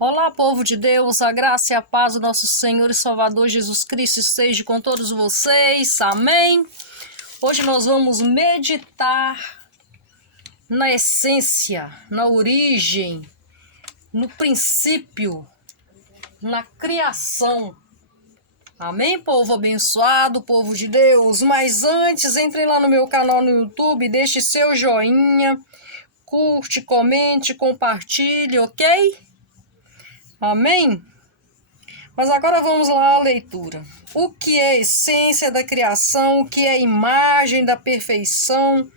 Olá, povo de Deus, a graça e a paz do nosso Senhor e Salvador Jesus Cristo esteja com todos vocês, amém? Hoje nós vamos meditar na essência, na origem, no princípio, na criação. Amém, povo abençoado, povo de Deus? Mas antes, entre lá no meu canal no YouTube, deixe seu joinha, curte, comente, compartilhe, ok? Amém? Mas agora vamos lá à leitura. O que é a essência da criação? O que é a imagem da perfeição?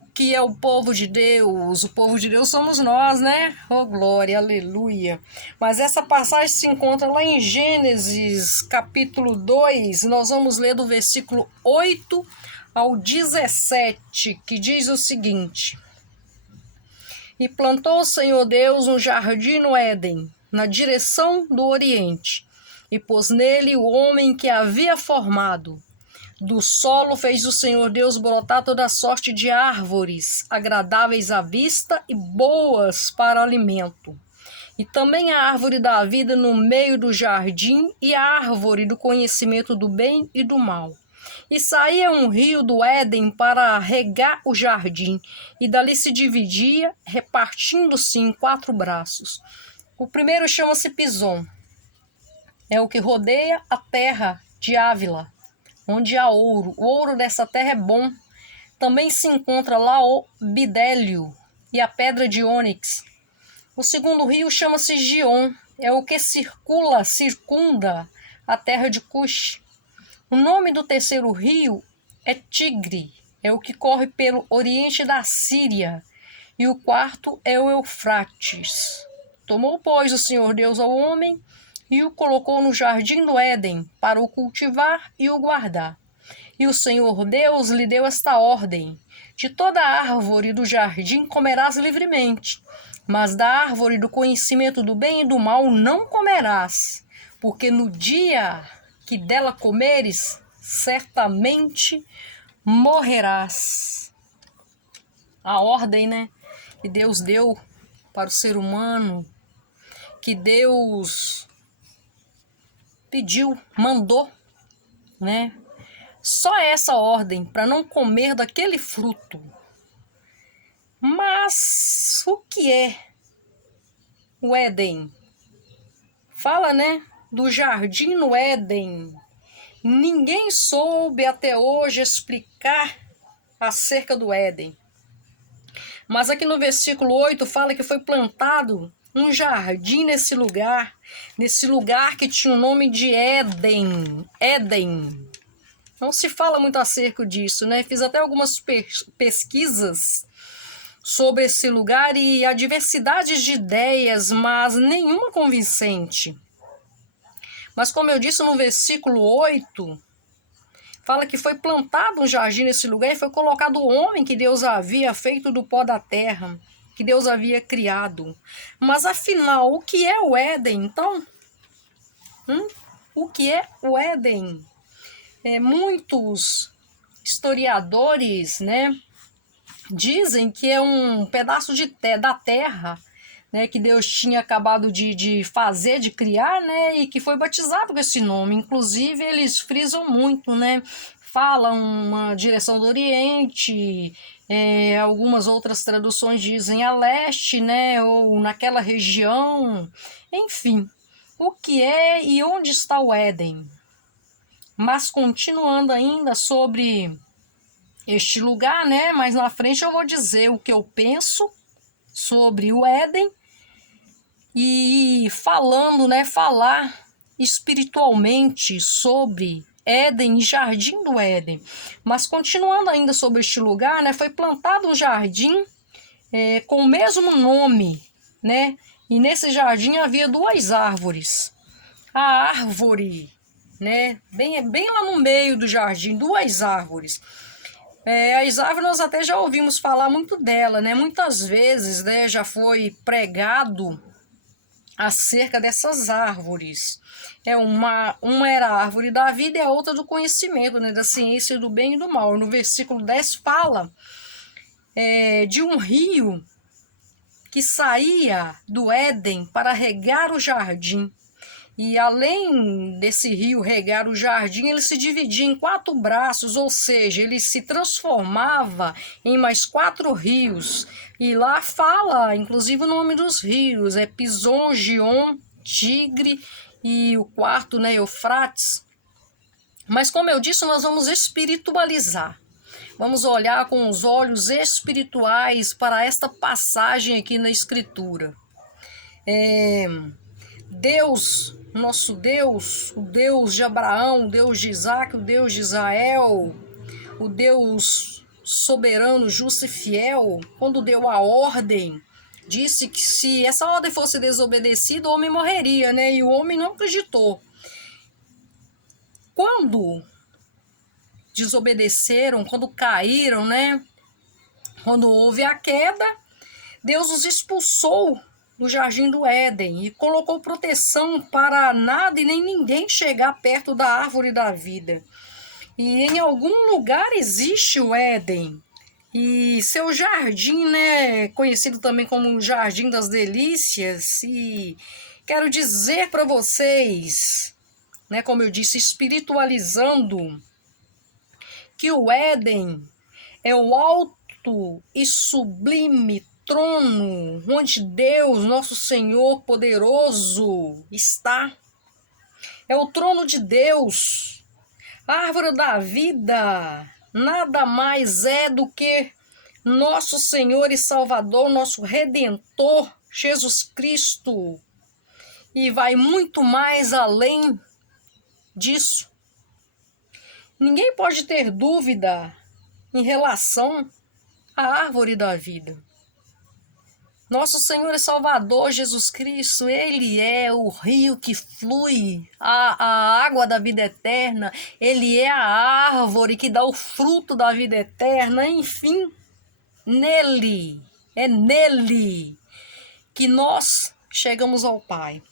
O que é o povo de Deus? O povo de Deus somos nós, né? Oh, glória, aleluia. Mas essa passagem se encontra lá em Gênesis, capítulo 2. Nós vamos ler do versículo 8 ao 17, que diz o seguinte: E plantou o Senhor Deus um jardim no Éden, na direção do Oriente, e pôs nele o homem que havia formado. Do solo fez o Senhor Deus brotar toda sorte de árvores, agradáveis à vista e boas para alimento. E também a árvore da vida no meio do jardim e a árvore do conhecimento do bem e do mal. E saía um rio do Éden para regar o jardim, e dali se dividia, repartindo-se em 4 braços. O primeiro chama-se Pison. É o que rodeia a terra de Ávila, onde há ouro. O ouro dessa terra é bom. Também se encontra lá o bidélio e a pedra de ônix. O segundo rio chama-se Gion. É o que circunda a terra de Cush. O nome do terceiro rio é Tigre. É o que corre pelo oriente da Síria. E o quarto é o Eufrates. Tomou, pois, o Senhor Deus ao homem e o colocou no jardim do Éden para o cultivar e o guardar. E o Senhor Deus lhe deu esta ordem: de toda árvore do jardim comerás livremente, mas da árvore do conhecimento do bem e do mal não comerás, porque no dia que dela comeres, certamente morrerás. A ordem, né, que Deus deu para o ser humano, que Deus pediu, mandou, né? Só essa ordem para não comer daquele fruto. Mas o que é o Éden? Fala, né, do jardim no Éden. Ninguém soube até hoje explicar acerca do Éden. Mas aqui no versículo 8 fala que foi plantado um jardim nesse lugar que tinha o nome de Éden. Éden. Não se fala muito acerca disso, né? Fiz até algumas pesquisas sobre esse lugar e a diversidade de ideias, mas nenhuma convincente. Mas como eu disse no versículo 8, fala que foi plantado um jardim nesse lugar e foi colocado o homem que Deus havia feito do pó da terra, que Deus havia criado. Mas afinal, o que é o Éden, então? O que é o Éden? Muitos historiadores, né, dizem que é um pedaço da terra, né, que Deus tinha acabado de fazer, de criar, né, e que foi batizado com esse nome. Inclusive, eles frisam muito, né, falam uma direção do Oriente, algumas outras traduções dizem a leste, né, ou naquela região, enfim. O que é e onde está o Éden? Mas continuando ainda sobre este lugar, né? Mais na frente eu vou dizer o que eu penso sobre o Éden e falando, né? Falar espiritualmente sobre Éden e Jardim do Éden. Mas continuando ainda sobre este lugar, né? Foi plantado um jardim com o mesmo nome, né? E nesse jardim havia 2 árvores. A árvore, né? Bem lá no meio do jardim, 2 árvores. As árvores nós até já ouvimos falar muito dela, né? Muitas vezes, né, já foi pregado acerca dessas árvores. Uma era a árvore da vida e a outra do conhecimento, né? Da ciência do bem e do mal. No versículo 10 fala de um rio que saía do Éden para regar o jardim. E além desse rio regar o jardim, ele se dividia em 4 braços, ou seja, ele se transformava em mais 4 rios. E lá fala, inclusive, o nome dos rios, é Pison, Gion, Tigre e o quarto, né, Eufrates. Mas como eu disse, nós vamos espiritualizar. Vamos olhar com os olhos espirituais para esta passagem aqui na Escritura. Deus, nosso Deus, o Deus de Abraão, o Deus de Isaac, o Deus de Israel, o Deus soberano, justo e fiel, quando deu a ordem, disse que se essa ordem fosse desobedecida, o homem morreria, né? E o homem não acreditou. Quando desobedeceram, quando caíram, né? Quando houve a queda, Deus os expulsou do jardim do Éden e colocou proteção para nada e nem ninguém chegar perto da árvore da vida. E em algum lugar existe o Éden. E seu jardim, né, conhecido também como o Jardim das Delícias, e quero dizer para vocês, né, como eu disse, espiritualizando, que o Éden é o alto e sublime trono onde Deus, nosso Senhor poderoso, está. É o trono de Deus. A árvore da vida nada mais é do que nosso Senhor e Salvador, nosso Redentor, Jesus Cristo. E vai muito mais além disso. Ninguém pode ter dúvida em relação à árvore da vida. Nosso Senhor e Salvador Jesus Cristo, Ele é o rio que flui, a água da vida eterna, Ele é a árvore que dá o fruto da vida eterna, enfim, é nele que nós chegamos ao Pai.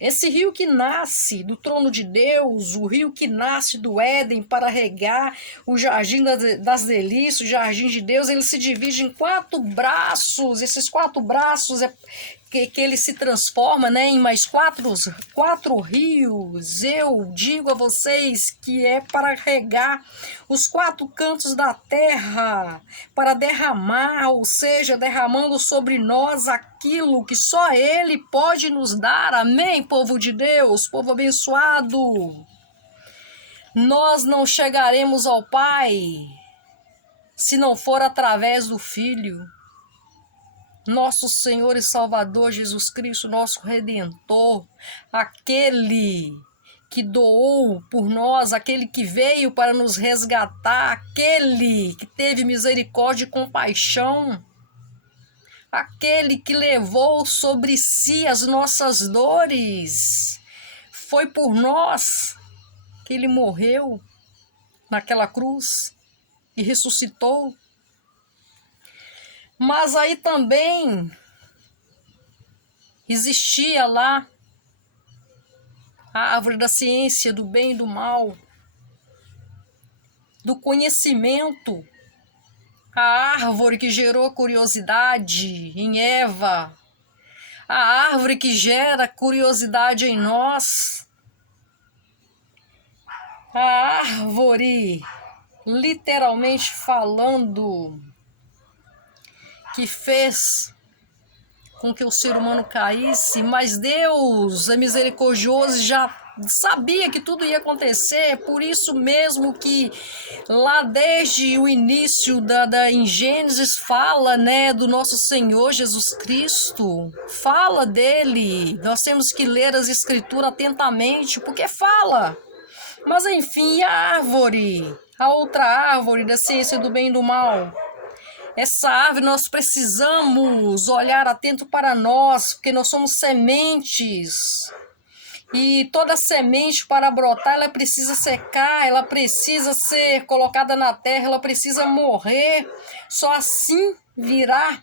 Esse rio que nasce do trono de Deus, o rio que nasce do Éden para regar o jardim das delícias, o jardim de Deus, ele se divide em 4 braços. Esses 4 braços é que ele se transforma, né, em mais 4 rios. Eu digo a vocês que é para regar os 4 cantos da terra, para derramar, ou seja, derramando sobre nós aquilo que só Ele pode nos dar. Amém, povo de Deus, povo abençoado. Nós não chegaremos ao Pai se não for através do Filho. Nosso Senhor e Salvador Jesus Cristo, nosso Redentor, aquele que doou por nós, aquele que veio para nos resgatar, aquele que teve misericórdia e compaixão, aquele que levou sobre si as nossas dores. Foi por nós que ele morreu naquela cruz e ressuscitou. Mas aí também existia lá a árvore da ciência do bem e do mal, do conhecimento, a árvore que gerou curiosidade em Eva, a árvore que gera curiosidade em nós, a árvore, literalmente falando, que fez com que o ser humano caísse, mas Deus é misericordioso e já sabia que tudo ia acontecer, por isso mesmo que lá desde o início em Gênesis fala, né, do nosso Senhor Jesus Cristo, fala dele. Nós temos que ler as escrituras atentamente, porque fala. Mas enfim, a outra árvore da ciência do bem e do mal, essa árvore nós precisamos olhar atento para nós, porque nós somos sementes. E toda semente para brotar, ela precisa secar, ela precisa ser colocada na terra, ela precisa morrer. Só assim virá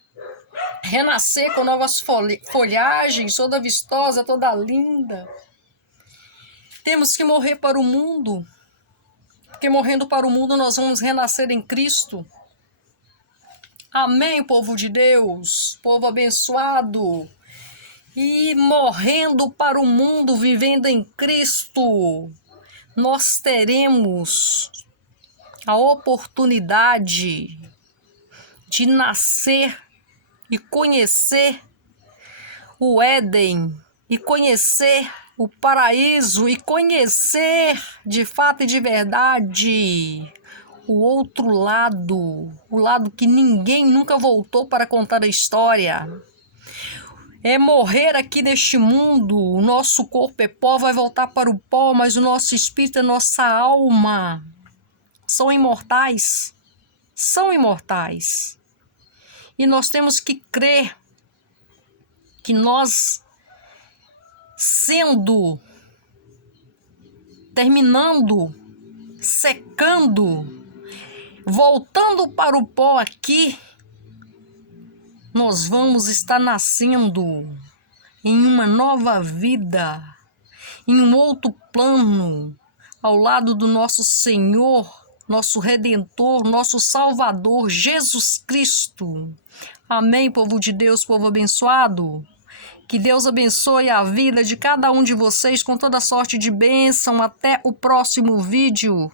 renascer com novas folhagens, toda vistosa, toda linda. Temos que morrer para o mundo, porque morrendo para o mundo nós vamos renascer em Cristo. Amém, povo de Deus, povo abençoado. E morrendo para o mundo, vivendo em Cristo, nós teremos a oportunidade de nascer e conhecer o Éden, e conhecer o paraíso, e conhecer de fato e de verdade o outro lado, o lado que ninguém nunca voltou para contar a história. É morrer aqui neste mundo, o nosso corpo é pó, vai voltar para o pó, mas o nosso espírito, a nossa alma são imortais, são imortais. E nós temos que crer que nós, terminando, secando, voltando para o pó aqui, nós vamos estar nascendo em uma nova vida, em um outro plano, ao lado do nosso Senhor, nosso Redentor, nosso Salvador, Jesus Cristo. Amém, povo de Deus, povo abençoado? Que Deus abençoe a vida de cada um de vocês com toda sorte de bênção. Até o próximo vídeo.